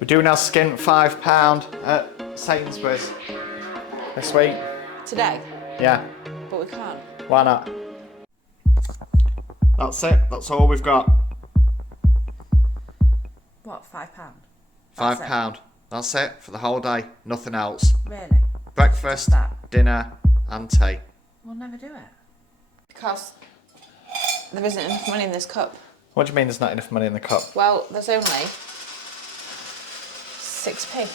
We're doing our skint £5 at Sainsburys this week. Today? Yeah. But we can't. Why not? That's it. That's all we've got. What, £5? £5. That's it for the whole day. Nothing else. Really? Breakfast, dinner, and tea. We'll never do it. Because there isn't enough money in this cup. What do you mean there's not enough money in the cup? Well, there's only 6p.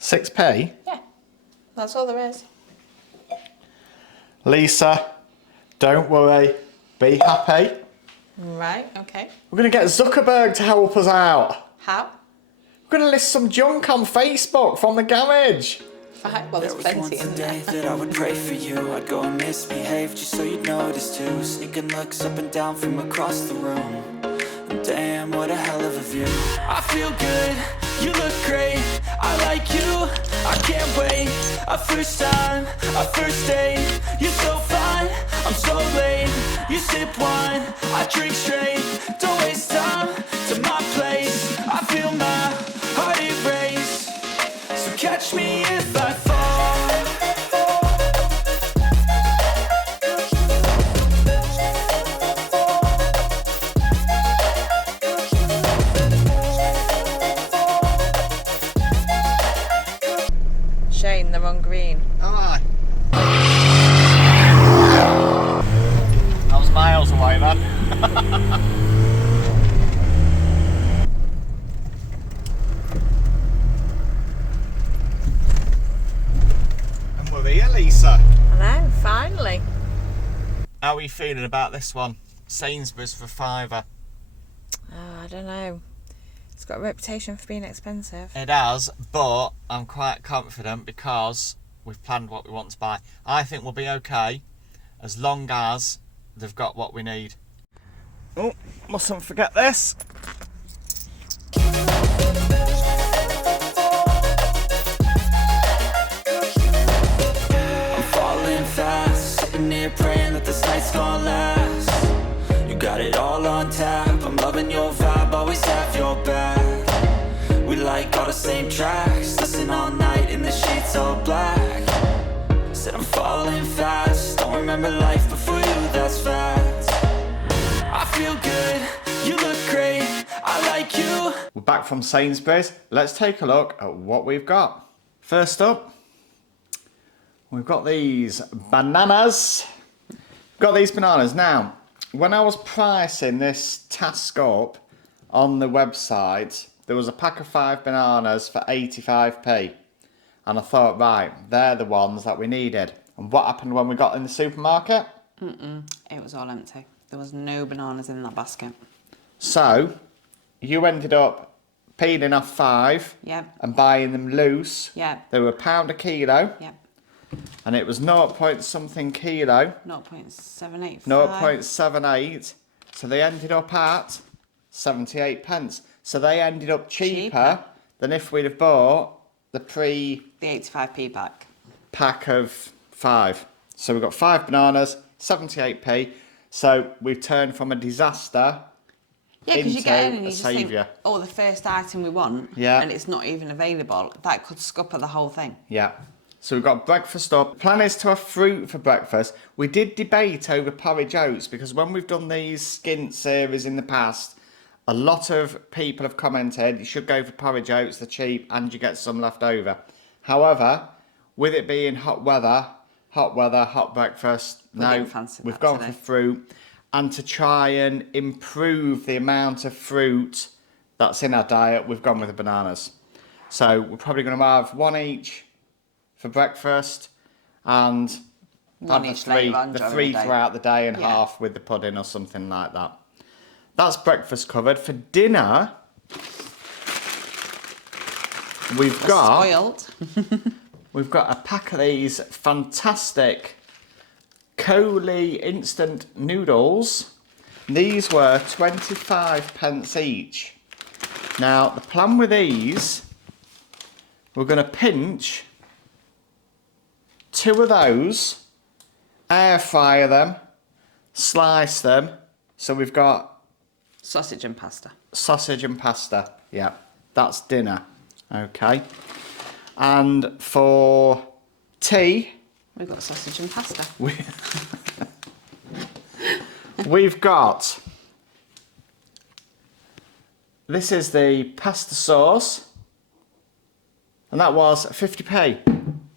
6p? Yeah. That's all there is. Lisa, don't worry. Be happy. Right, okay. We're going to get Zuckerberg to help us out. How? We're going to list some junk on Facebook from the garage. Right, well, there's plenty in there. That I would pray for you. I'd go and misbehave just so you'd notice too. Sneaking looks up and down from across the room. And damn, what a hell of a view. I feel good, you look great. I like you, I can't wait. A first time, a first date. You're so fine, I'm so late. You sip wine, I drink straight. Don't waste time to my place. I feel my heart erase. So catch me if I fall. Shane, they're on green. Am I? That was miles away then. And we're here, Lisa. I know, finally. How are you feeling about this one? Sainsburys for £5. Oh, I don't know. It's got a reputation for being expensive. It has, but I'm quite confident because we've planned what we want to buy. I think we'll be okay as long as they've got what we need. Oh, mustn't forget this. I'm falling fast, sitting here praying that this night's gonna last. You got it all on tap, I'm loving your vibe, always have your back. We like all the same tracks, listen all night in the sheets all black. Said I'm falling fast, don't remember life before you, that's fact. I feel good, you look great, I like you. We're back from Sainsburys. Let's take a look at what we've got. First up, we've got these bananas. Got these bananas. Now, when I was pricing this task up on the website, there was a pack of 5 bananas for 85p. And I thought, right, they're the ones that we needed. And what happened when we got in the supermarket? It was all empty. There was no bananas in that basket. So, you ended up peeling off 5 Yep. and buying them loose. Yep. They were £1 a kilo. Yep. And it was 0.something kilo. 0.785. 0.78. So they ended up at 78 pence. So they ended up cheaper than if we'd have bought the The 85p pack. pack of 5. So we've got 5 bananas, 78p. So we've turned from a disaster Yeah, because you get in and into you a just think, saviour. oh, the first item we want, Yeah. and it's not even available. That could scupper the whole thing. Yeah. So we've got breakfast up. Plan is to have fruit for breakfast. We did debate over porridge oats because when we've done these skint series in the past, a lot of people have commented you should go for porridge oats, they're cheap and you get some left over. However, with it being hot weather, hot breakfast, no, we've gone for fruit. And to try and improve the amount of fruit that's in our diet, we've gone with the bananas. So we're probably going to have 1 each for breakfast and One have each the later on the during 3 the day. throughout the day and Yeah. half with the pudding or something like that. That's breakfast covered. For dinner, we've got Spoiled. we've got a pack of these fantastic Coley instant noodles. These were 25 pence each. Now the plan with these, we're going to pinch 2 of those, air fryer them, slice them. So we've got Sausage and pasta. sausage and pasta. Yeah. That's dinner. Okay. And for tea, We've got sausage and pasta. we've got... This is the pasta sauce. And that was 50p. I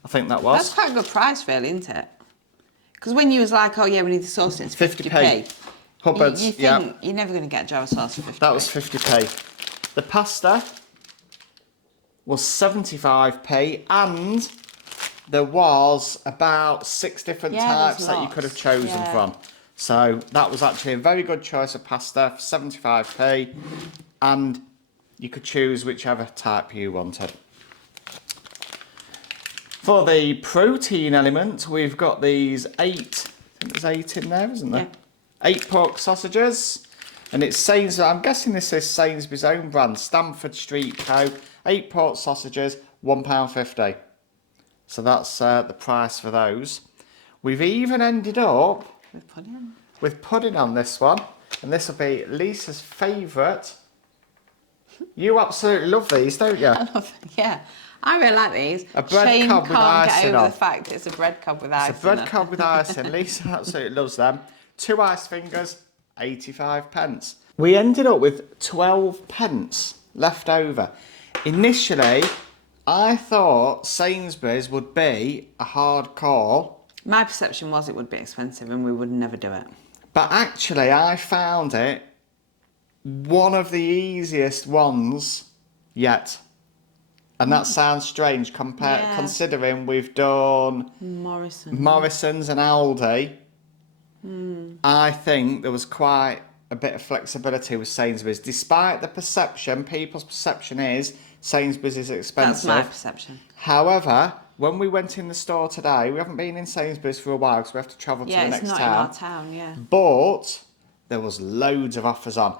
think that was. That's quite a good price, really, isn't it? Because when you was like, oh yeah, we need the sauce, it's 50p. Hubbard's, you think you're never going to get a jar of sauce for 50p. That was 50p. The pasta was 75p, and there was about 6 different types that you could have chosen from. So that was actually a very good choice of pasta for 75p, and you could choose whichever type you wanted. For the protein element, we've got these 8, I think there's 8 in there, isn't there? Yeah. 8 pork sausages, and it's Sainsbury's, I'm guessing this is Sainsbury's own brand, Stamford Street Co. 8 pork sausages, £1.50. So that's the price for those. We've even ended up with pudding on this one, and this will be Lisa's favourite. You absolutely love these, don't you? I love them, yeah. I really like these. A bread Shane cob with can't icing get over on. the fact it's a bread cob with icing. It's a bread cob with icing. Lisa absolutely loves them. 2 ice fingers, 85p. We ended up with 12p left over. Initially, I thought Sainsbury's would be a hard call. My perception was it would be expensive and we would never do it. But actually, I found it one of the easiest ones yet. And that sounds strange considering we've done Morrison's and Aldi. I think there was quite a bit of flexibility with Sainsbury's. Despite the perception, people's perception is Sainsbury's is expensive. That's my perception. However, when we went in the store today, we haven't been in Sainsbury's for a while because we have to travel to the next town. Yeah, it's not in our town, yeah. But there was loads of offers on.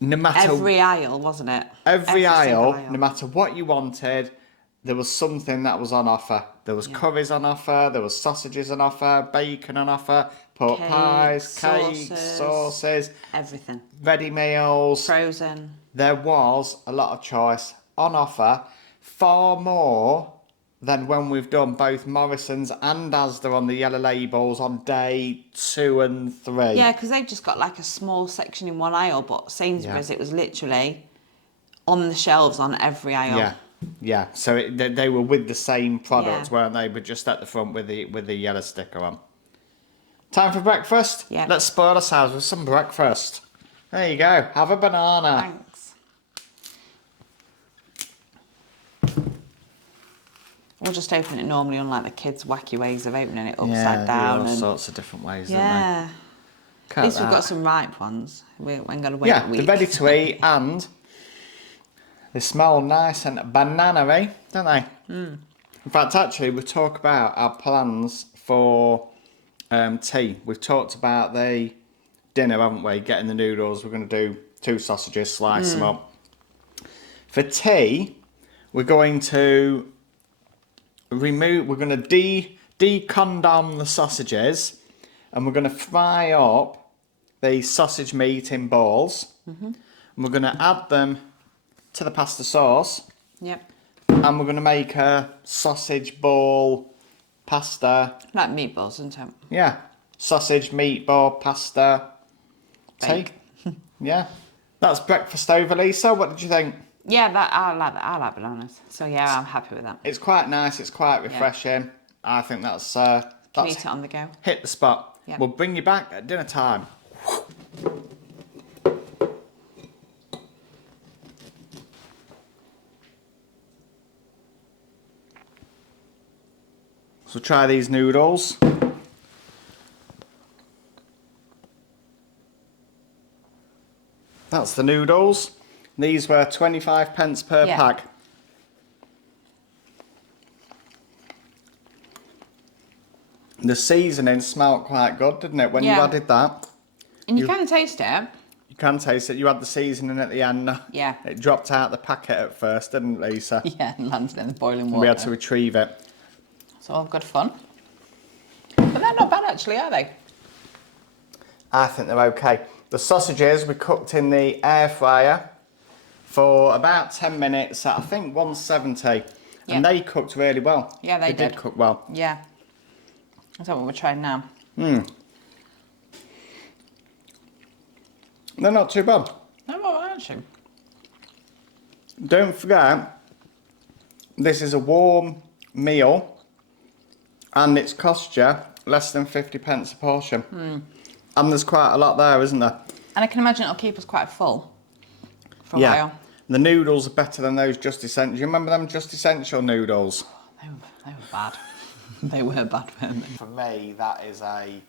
No matter every aisle, wasn't it? Every aisle, no matter what you wanted, there was something that was on offer. There was curries on offer, there was sausages on offer, bacon on offer, pork pies, cakes, sauces, everything. Ready meals. Frozen. There was a lot of choice on offer, far more than when we've done both Morrison's and Asda on the yellow labels on day 2 and 3. Yeah, because they've just got like a small section in one aisle, but Sainsbury's, it was literally on the shelves on every aisle. Yeah. So they were with the same product, weren't they? But just at the front with the yellow sticker on. Time for breakfast? Yeah. Let's spoil ourselves with some breakfast. There you go. Have a banana. Thanks. We'll just open it normally, unlike the kids' wacky ways of opening it upside down. All sorts of different ways, don't they? At least we've got some ripe ones. We ain't got to wait a week. They're ready to eat and they smell nice and banana-y, don't they? In fact, actually, we'll talk about our plans for tea. We've talked about the dinner, haven't we? Getting the noodles. We're going to do 2 sausages, slice them up. For tea, we're going to decondom the sausages, and we're going to fry up the sausage meat in balls. And we're going to add them to the pasta sauce. Yep. And we're going to make a sausage ball pasta. Like meatballs, isn't it? Yeah. Sausage, meatball, pasta. Tea. Yeah. That's breakfast over, Lisa. What did you think? Yeah, I like bananas. So yeah, I'm happy with that. It's quite nice. It's quite refreshing. Yeah. I think that's can eat it on the go. Hit the spot. Yep. We'll bring you back at dinner time. So try these noodles. That's the noodles. These were 25p per pack. The seasoning smelled quite good, didn't it, when you added that? And you can taste it. You can taste it. You had the seasoning at the end. Yeah. It dropped out the packet at first, didn't it, Lisa? Yeah, and landed in the boiling water. We had to retrieve it. It's all good fun. But they're not bad actually, are they? I think they're okay. The sausages we cooked in the air fryer for about 10 minutes at I think 170. Yeah. And they cooked really well. Yeah, they did cook well. Yeah. That's what we're trying now. They're not too bad. No, well, actually. Don't forget, this is a warm meal and it's cost you less than 50 pence a portion. And there's quite a lot there, isn't there? And I can imagine it'll keep us quite full for a Yeah. while. The noodles are better than those Just Essential. You remember them Just Essential noodles? They were bad. They were bad, weren't they? For me, that is a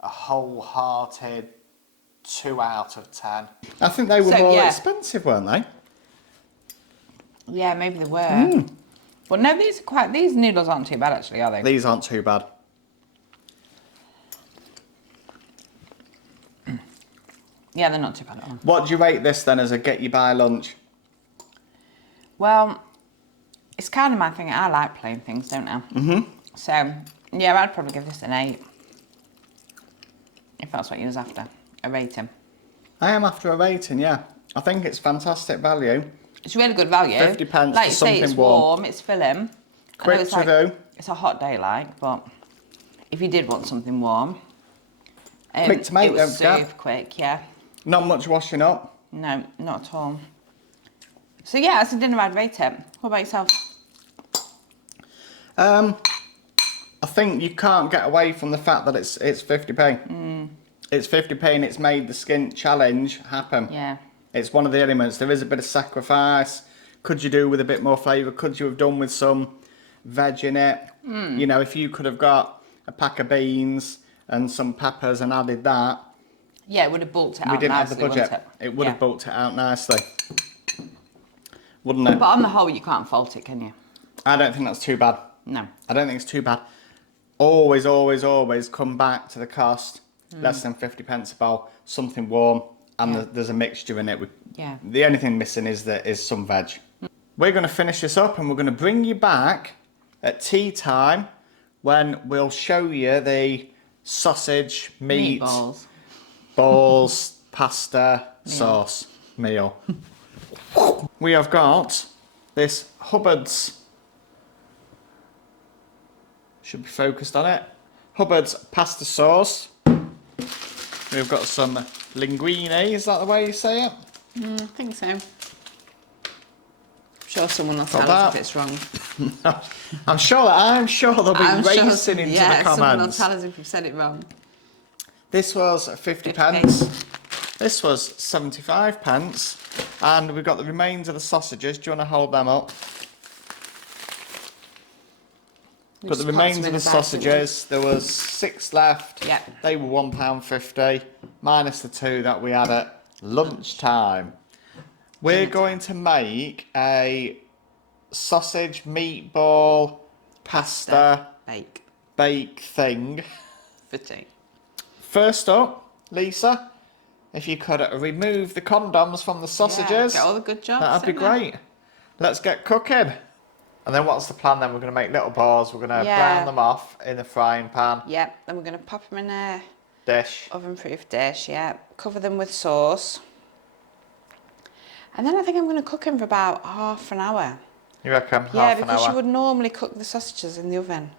wholehearted 2 out of 10. I think they were more expensive, weren't they? Yeah, maybe they were. But no, these noodles aren't too bad actually, are they? These aren't too bad. Yeah, they're not too bad at all. What do you rate this then as a get you by lunch? Well, it's kind of my thing. I like plain things, don't I? So, yeah, I'd probably give this an 8. If that's what you was after. A rating. I am after a rating, yeah. I think it's fantastic value. It's really good value. 50 pence like for you say, something it's warm, it's filling. I know Quick it's to do. It's a hot day, but if you did want something warm, Quick to make, it was don't super forget. quick, yeah. Not much washing up. No, not at all. So yeah, as a dinner, I'd rate it. What about yourself? I think you can't get away from the fact that it's 50p. It's 50p and it's made the SKINT challenge happen. Yeah. It's one of the elements. There is a bit of sacrifice. Could you do with a bit more flavour? Could you have done with some veg in it? You know, if you could have got a pack of beans and some peppers and added that. Yeah, it would have bulked it out We didn't nicely, have the budget. wouldn't It would have bulked it out nicely. Wouldn't it? But on the whole, you can't fault it, can you? I don't think that's too bad. No. I don't think it's too bad. Always, always, always come back to the cost. Less than 50 pence a bowl. Something warm. And there's a mixture in it. Yeah. The only thing missing is some veg. We're going to finish this up and we're going to bring you back at tea time when we'll show you the sausage, meat, Meatballs. balls, pasta, sauce meal. We have got this Hubbard's, should be focused on it, Hubbard's pasta sauce. We've got some linguine, is that the way you say it? I think so. I'm sure someone will tell Got us that. if it's wrong. I'm sure they'll be racing into the someone will comments. tell us if we've said it wrong. This was 50 50p. pence. This was 75 pence. And we've got the remains of the sausages. Do you want to hold them up? Got the remains of the sausages. There was 6 left. Yeah. They were £1.50 minus the 2 that we had at lunchtime. We're going to make a sausage meatball pasta bake thing. For tea. First up, Lisa, if you could remove the condoms from the sausages, get all the good jobs. that'd be great. Let's get cooking. And then what's the plan then? We're going to make little balls. We're going to brown them off in the frying pan. Yep, then we're going to pop them in a Dish. oven-proof dish, yeah. Cover them with sauce. And then I think I'm going to cook them for about half an hour. You reckon? Yeah, Half an because hour? you would normally cook the sausages in the oven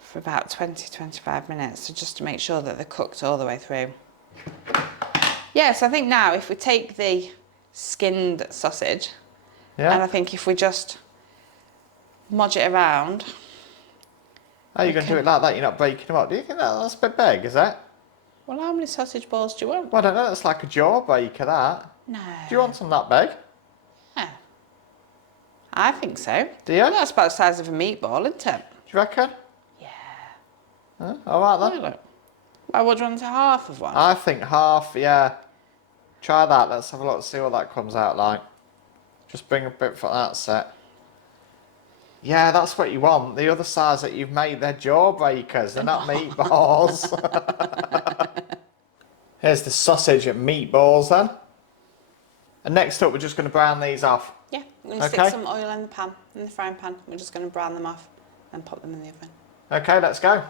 for about 20-25 minutes, so just to make sure that they're cooked all the way through. Yes, I think now if we take the skinned sausage, and I think if we just modge it around. Oh, you're going to do it like that? You're not breaking them up? Do you think that's a bit big, is it? Well, how many sausage balls do you want? Well, I don't know. That's like a jawbreaker, that. No. Do you want some that big? Yeah. I think so. Do you? Well, that's about the size of a meatball, isn't it? Do you reckon? Yeah. Huh? All right then. Look. Well, what do you want to half of one? I think half, yeah. Try that. Let's have a look, see what that comes out like. Just bring a bit for that set. Yeah, that's what you want. The other size that you've made, they're jawbreakers. They're not meatballs. Here's the sausage and meatballs then. And next up, we're just going to brown these off. Yeah, I'm going to stick some oil in the pan, in the frying pan. We're just going to brown them off and pop them in the oven. Okay, let's go.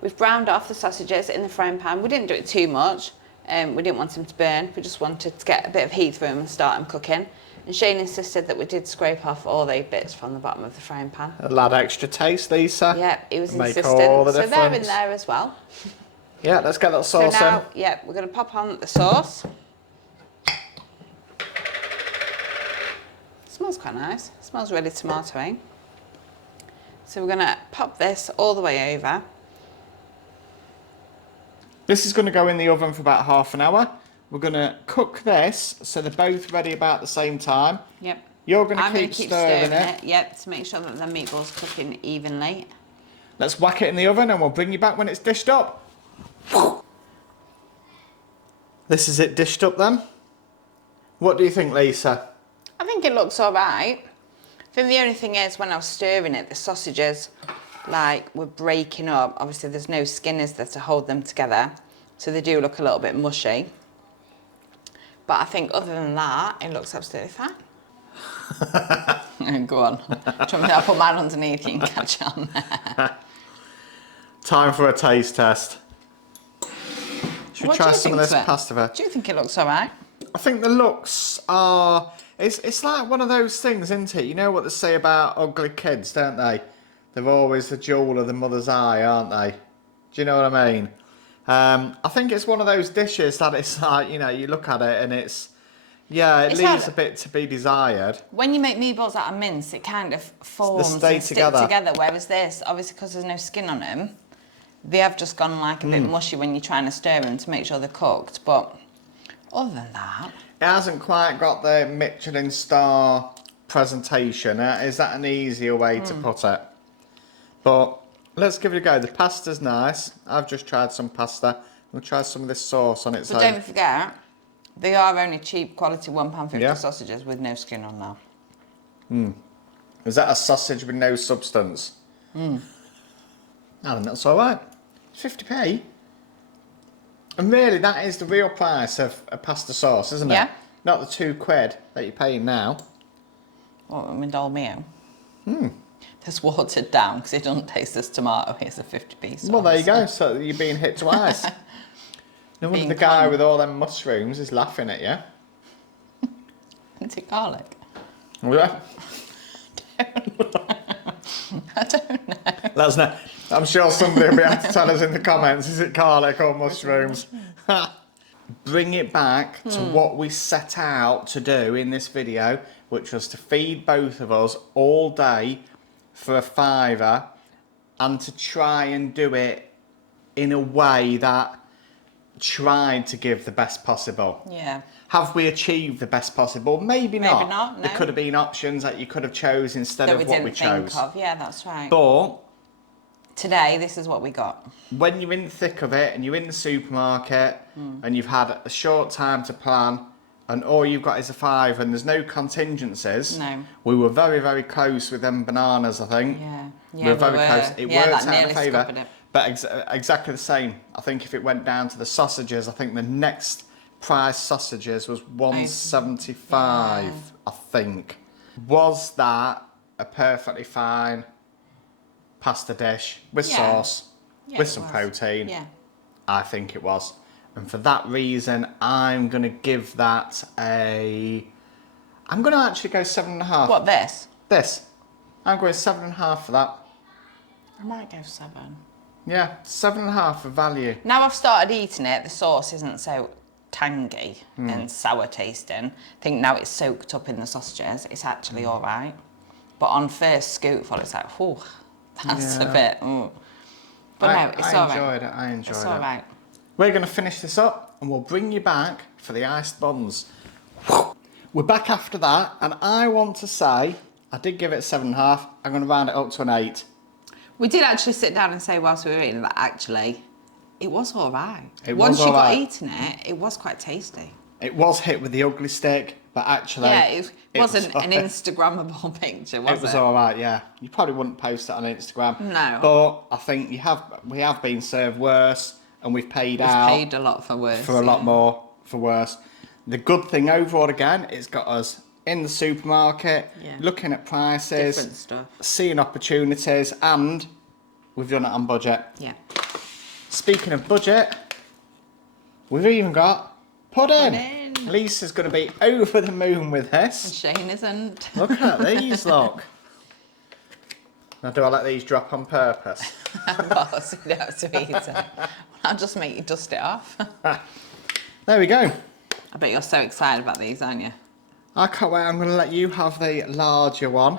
We've browned off the sausages in the frying pan. We didn't do it too much. We didn't want them to burn. We just wanted to get a bit of heat through them and start them cooking. And Shane insisted that we did scrape off all the bits from the bottom of the frying pan. It'll add extra taste, Lisa. Yeah, he was Make insistent. all the So they're in difference. there as well. Yeah, let's get that So sauce now, in. yeah, we're going to pop on the sauce. Smells quite nice. Smells really tomatoey. So we're going to pop this all the way over. This is going to go in the oven for about half an hour. We're going to cook this so they're both ready about the same time. Yep. You're going I'm to going keep to keep stirring it. Yep, to make sure that the meatball's cooking evenly. Let's whack it in the oven and we'll bring you back when it's dished up. This is it dished up then. What do you think, Lisa? I think it looks all right. I think the only thing is when I was stirring it, the sausages like were breaking up. Obviously there's no skin is there to hold them together. So they do look a little bit mushy. But I think other than that, it looks absolutely fine. Go on. Do you want me to put mine underneath? You can catch on there. Time for a taste test. Should we What try do you some of think this of it? pasta? Do you think it looks all right? I think the looks are... It's like one of those things, isn't it? You know what they say about ugly kids, don't they? They're always the jewel of the mother's eye, aren't they? Do you know what I mean? I think it's one of those dishes that it's like, you know, you look at it and it's... Yeah, it It's leaves like- a bit to be desired. When you make meatballs out of mince, it kind of forms stay and stick together. together. Whereas this, obviously because there's no skin on them, they have just gone like a bit mushy when you're trying to stir them to make sure they're cooked. But other than that... It hasn't quite got the Michelin star presentation. Is that an easier way to put it? But let's give it a go. The pasta's nice. I've just tried some pasta. We'll try some of this sauce on its But own. don't forget, they are only cheap quality £1.50 Yeah. sausages with no skin on there. Is that a sausage with no substance? I think that's all right. 50p. And really, that is the real price of a pasta sauce, isn't it? Yeah. Not the £2 that you're paying now. What, with Dolmio? That's watered down because it doesn't taste as tomato. It's a 50p sauce. Well, there you go. So you're being hit twice. No wonder Being the guy con. with all them mushrooms is laughing at you. Isn't it garlic? Yeah. I don't know. Let us know. I'm sure somebody will be able to tell us in the comments, is it garlic or mushrooms? Bring it back to what we set out to do in this video, which was to feed both of us all day for £5 and to try and do it in a way that tried to give the best possible. Yeah. Have we achieved the best possible? Maybe not. Maybe not, There no. could have been options that you could have chose instead That of we what we didn't think chose. of. Yeah, that's right. But Today, this is what we got. when you're in the thick of it and you're in the supermarket and you've had a short time to plan and all you've got is a £5 and there's no contingencies. No. We were very, very close with them bananas, I think. Yeah. We were very close. It Yeah, worked that out in nearly favour. scuppered it. But exactly the same. I think if it went down to the sausages, I think the next price sausages was £1.75, I think. Was that a perfectly fine pasta dish with Yeah. sauce, Yeah, with it some was. protein? Yeah. I think it was. And for that reason, I'm going to give that I'm going to actually go 7.5. What, this? This. I'm going 7.5 for that. I might go 7. Yeah, 7.5 for value. Now I've started eating it, the sauce isn't so tangy and sour tasting. I think now it's soaked up in the sausages, it's actually all right. But on first scoopful, it's like, whew, that's a bit. But no, it's all right. I enjoyed It's it. all right. We're going to finish this up and we'll bring you back for the iced buns. We're back after that, and I want to say, I did give it 7.5. I'm going to round it up to an 8. We did actually sit down and say whilst we were eating that actually, it was all right. It Once was you all got right. eating it, it was quite tasty. It was hit with the ugly stick, but actually... Yeah, it wasn't was an Instagrammable picture, was it? It was all right, yeah. You probably wouldn't post it on Instagram. No. But I think we have been served worse, and we've paid out Paid a lot for worse. for a lot more for worse. The good thing overall, again, it's got us in the supermarket, Yeah. looking at prices, Different stuff. seeing opportunities, and we've done it on budget. Yeah. Speaking of budget, we've even got pudding. Pudding. Lisa's going to be over the moon with And this. Shane isn't. Look at these, look. Now, do I let these drop on purpose? Well, so you don't have to eat it. I'll just make you dust it off. There we go. I bet you're so excited about these, aren't you? I can't wait. I'm going to let you have the larger one.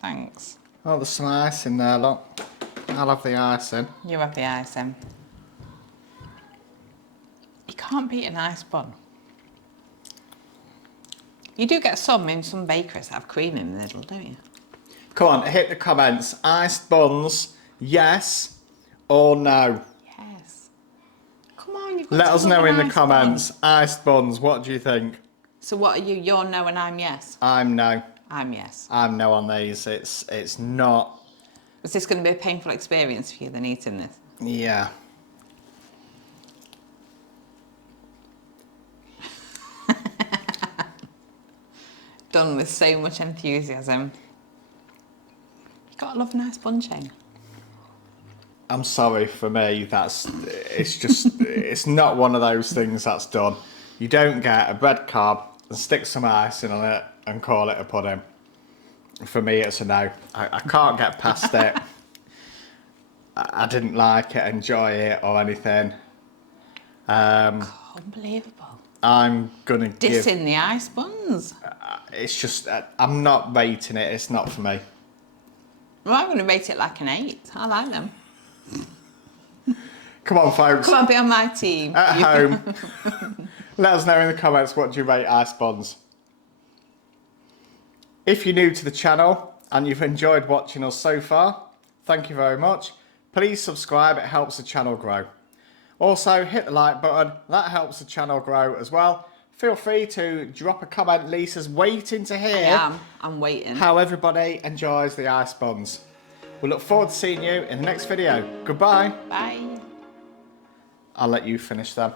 Thanks. Oh, there's some ice in there, look. I'll have the icing. You have the icing. You can't beat an ice bun. You do get some in some bakeries that have cream in the middle, don't you? Come on, hit the comments. Iced buns, yes or no? Yes. Come on, you've got Let to us love know an in the ice comments. bun. Iced buns, what do you think? So what are you? You're no and I'm yes. I'm no. I'm yes. I'm no on these. It's not. Was this going to be a painful experience for you then eating this? Yeah. Done with so much enthusiasm. You gotta love a nice bun, Shane. I'm sorry, for me, it's not one of those things that's done. You don't get a bread cob and stick some icing on it and call it a pudding. For me, it's a no. I can't get past it. I didn't like it, enjoy it, or anything. Unbelievable. I'm gonna give. Dissing the ice buns. It's just I'm not rating it. It's not for me. Well, I'm going to rate it like an 8. I like them. Come on, folks. Come on, be on my team. At home, let us know in the comments what do you rate ice buns. If you're new to the channel and you've enjoyed watching us so far, thank you very much. Please subscribe, it helps the channel grow. Also, hit the like button, that helps the channel grow as well. Feel free to drop a comment. Lisa's waiting to hear I'm waiting. how everybody enjoys the ice buns. We look forward to seeing you in the next video. Goodbye. Bye. I'll let you finish them.